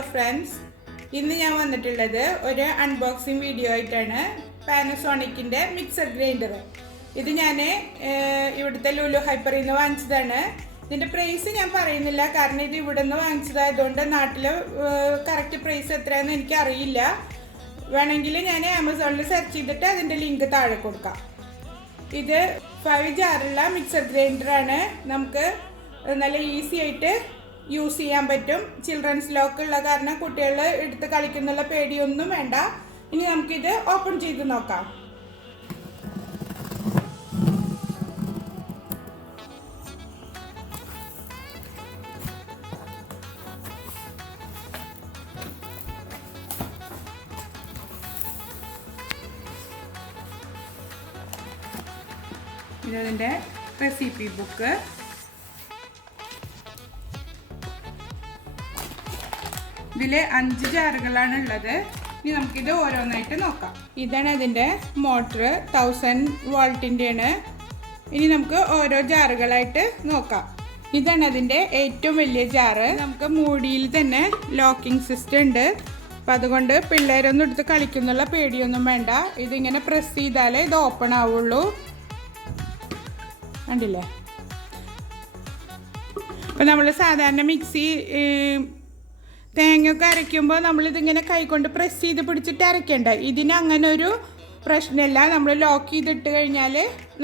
Hello friends, ഇന്ന് ഞാൻ വന്നിട്ടുള്ളത് ഒരു അൺബോക്സിങ് വീഡിയോ ആയിട്ടാണ്. പാനസോണിക്കിൻ്റെ മിക്സർ ഗ്രൈൻഡർ. ഇത് ഞാൻ ഇവിടുത്തെ ലുലു ഹൈപ്പറിൽ നിന്ന് വാങ്ങിച്ചതാണ്. ഇതിൻ്റെ പ്രൈസ് ഞാൻ പറയുന്നില്ല, കാരണം ഇത് ഇവിടെ നിന്ന് വാങ്ങിച്ചതായതുകൊണ്ട് നാട്ടിലെ കറക്റ്റ് പ്രൈസ് എത്രയാണെന്ന് എനിക്കറിയില്ല. വേണമെങ്കിൽ ഞാൻ ആമസോണിൽ സെർച്ച് ചെയ്തിട്ട് അതിൻ്റെ ലിങ്ക് താഴെ കൊടുക്കാം. ഇത് 5 ജാറുള്ള മിക്സർ ഗ്രൈൻഡറാണ്. നമുക്ക് നല്ല ഈസി ആയിട്ട് യൂസ് ചെയ്യാൻ പറ്റും. ചിൽഡ്രൻസ് ലോക്ക് ഉള്ള കാരണം കുട്ടികൾ എടുത്ത് കളിക്കുന്നുള്ള പേടിയൊന്നും വേണ്ട. ഇനി നമുക്കിത് ഓപ്പൺ ചെയ്ത് നോക്കാം. ഇതിൻ്റെ റെസിപ്പി ബുക്ക്. ഇതിൽ 5 ജാറുകളാണ് ഉള്ളത്. ഇനി നമുക്കിത് ഓരോന്നായിട്ട് നോക്കാം. ഇതാണ് അതിൻ്റെ മോട്ടർ, 1000 വോൾട്ടിൻ്റെയാണ്. ഇനി നമുക്ക് ഓരോ ജാറുകളായിട്ട് നോക്കാം. ഇതാണ് അതിൻ്റെ ഏറ്റവും വലിയ ജാറ്. നമുക്ക് മൂടിയിൽ തന്നെ ലോക്കിംഗ് സിസ്റ്റം ഉണ്ട്. അപ്പം അതുകൊണ്ട് പിള്ളേരൊന്നും എടുത്ത് കളിക്കുന്നുള്ള പേടിയൊന്നും വേണ്ട. ഇതിങ്ങനെ പ്രസ് ചെയ്താലേ ഇത് ഓപ്പൺ ആവുള്ളൂ. കണ്ടില്ലേ? അപ്പം നമ്മൾ സാധാരണ മിക്സി തേങ്ങയൊക്കെ അരയ്ക്കുമ്പോൾ നമ്മളിതിങ്ങനെ കൈകൊണ്ട് പ്രസ് ചെയ്ത് പിടിച്ചിട്ട് അരയ്ക്കേണ്ട. ഇതിന് അങ്ങനെ ഒരു പ്രശ്നമില്ല. നമ്മൾ ലോക്ക് ചെയ്തിട്ട് കഴിഞ്ഞാൽ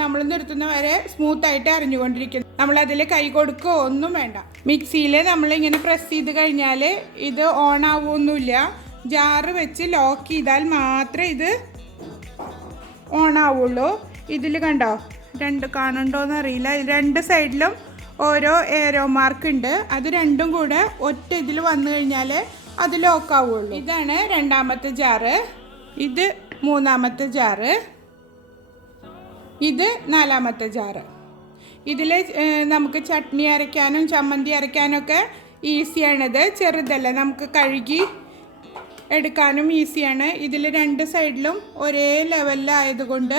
നമ്മൾ നിർത്തുന്ന വരെ സ്മൂത്തായിട്ട് അരിഞ്ഞുകൊണ്ടിരിക്കും. നമ്മളതിൽ കൈ കൊടുക്കുകയോ ഒന്നും വേണ്ട. മിക്സിയിൽ നമ്മളിങ്ങനെ പ്രസ് ചെയ്ത് കഴിഞ്ഞാൽ ഇത് ഓൺ ആവുമൊന്നുമില്ല. ജാറ് വെച്ച് ലോക്ക് ചെയ്താൽ മാത്രമേ ഇത് ഓൺ ആവുള്ളൂ. ഇതിൽ കണ്ടോ, കാണുന്നുണ്ടോയെന്ന് അറിയില്ല. 2 സൈഡിലും ഓരോ ഏരോ മാർക്ക് ഉണ്ട്. അത് രണ്ടും കൂടെ ഒറ്റ ഇതിൽ വന്നു കഴിഞ്ഞാൽ അത് ലോക്ക് ആവുള്ളൂ. ഇതാണ് രണ്ടാമത്തെ ജാറ്, ഇത് മൂന്നാമത്തെ ജാറ്, ഇത് നാലാമത്തെ ജാറ്. ഇതിൽ നമുക്ക് ചട്നി അരയ്ക്കാനും ചമ്മന്തി അരയ്ക്കാനും ഒക്കെ ഈസിയാണിത്. ചെറുതല്ല, നമുക്ക് കഴുകി എടുക്കാനും ഈസിയാണ്. ഇതിൽ 2 സൈഡിലും ഒരേ ലെവലിലായതുകൊണ്ട്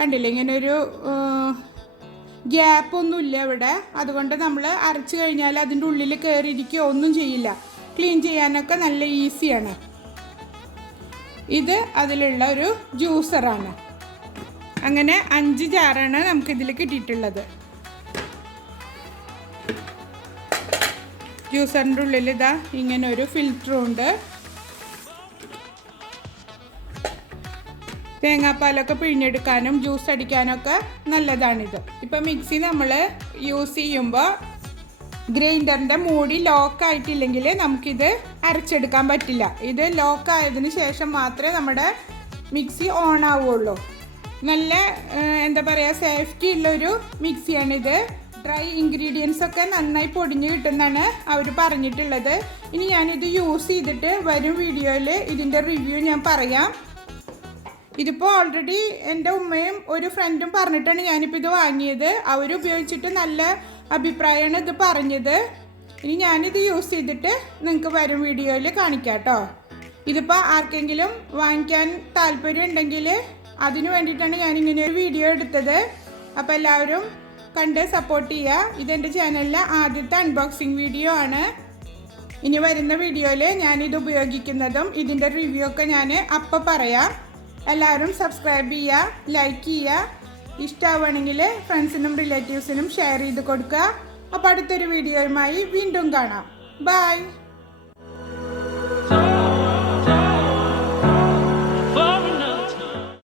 കണ്ടില്ലേ, ഇങ്ങനെ ഒരു ഗ്യാപ്പൊന്നുമില്ല ഇവിടെ. അതുകൊണ്ട് നമ്മൾ അരച്ച് കഴിഞ്ഞാൽ അതിൻ്റെ ഉള്ളിൽ കയറിയിരിക്കുകയോ ഒന്നും ചെയ്യില്ല. ക്ലീൻ ചെയ്യാനൊക്കെ നല്ല ഈസിയാണ്. ഇത് അതിലുള്ള ഒരു ജ്യൂസറാണ്. അങ്ങനെ 5 ജാറാണ് നമുക്കിതിൽ കിട്ടിയിട്ടുള്ളത്. ജ്യൂസറിൻ്റെ ഉള്ളിൽ ഇതാ ഇങ്ങനെ ഒരു ഫിൽറ്ററും ഉണ്ട്. തേങ്ങാപ്പാലൊക്കെ പിഴിഞ്ഞെടുക്കാനും ജ്യൂസ് അടിക്കാനൊക്കെ നല്ലതാണിത്. ഇപ്പം മിക്സി നമ്മൾ യൂസ് ചെയ്യുമ്പോൾ ഗ്രൈൻഡറിൻ്റെ മൂടി ലോക്കായിട്ടില്ലെങ്കിൽ നമുക്കിത് അരച്ചെടുക്കാൻ പറ്റില്ല. ഇത് ലോക്കായതിന് ശേഷം മാത്രമേ നമ്മുടെ മിക്സി ഓൺ ആവുള്ളൂ. നല്ല എന്താ പറയുക, സേഫ്റ്റി ഉള്ളൊരു മിക്സിയാണിത്. ഡ്രൈ ഇൻഗ്രീഡിയൻസ് ഒക്കെ നന്നായി പൊടിഞ്ഞ് കിട്ടുന്നതാണ് അവർ പറഞ്ഞിട്ടുള്ളത്. ഇനി ഞാനിത് യൂസ് ചെയ്തിട്ട് വരും വീഡിയോയിൽ ഇതിൻ്റെ റിവ്യൂ ഞാൻ പറയാം. ഇതിപ്പോൾ ഓൾറെഡി എൻ്റെ ഉമ്മയും ഒരു ഫ്രണ്ടും പറഞ്ഞിട്ടാണ് ഞാനിപ്പോൾ ഇത് വാങ്ങിയത്. അവരുപയോഗിച്ചിട്ട് നല്ല അഭിപ്രായമാണ് ഇത് പറഞ്ഞത്. ഇനി ഞാനിത് യൂസ് ചെയ്തിട്ട് നിങ്ങൾക്ക് വരും വീഡിയോയിൽ കാണിക്കാം കേട്ടോ. ഇതിപ്പോൾ ആർക്കെങ്കിലും വാങ്ങിക്കാൻ താല്പര്യം ഉണ്ടെങ്കിൽ അതിന് വേണ്ടിയിട്ടാണ് ഞാനിങ്ങനെ ഒരു വീഡിയോ എടുത്തത്. അപ്പോൾ എല്ലാവരും കണ്ട് സപ്പോർട്ട് ചെയ്യുക. ഇതെൻ്റെ ചാനലിലെ ആദ്യത്തെ അൺബോക്സിങ് വീഡിയോ ആണ്. ഇനി വരുന്ന വീഡിയോയിൽ ഞാനിത് ഉപയോഗിക്കുന്നതും ഇതിൻ്റെ റിവ്യൂ ഒക്കെ ഞാൻ അപ്പം പറയാം. എല്ലാവരും സബ്സ്ക്രൈബ് ചെയ്യുക, ലൈക്ക് ചെയ്യുക. ഇഷ്ടമാവുകയാണെങ്കിൽ ഫ്രണ്ട്സിനും റിലേറ്റീവ്സിനും ഷെയർ ചെയ്ത് കൊടുക്കുക. അപ്പോൾ അടുത്തൊരു വീഡിയോയുമായി വീണ്ടും കാണാം. ബൈ.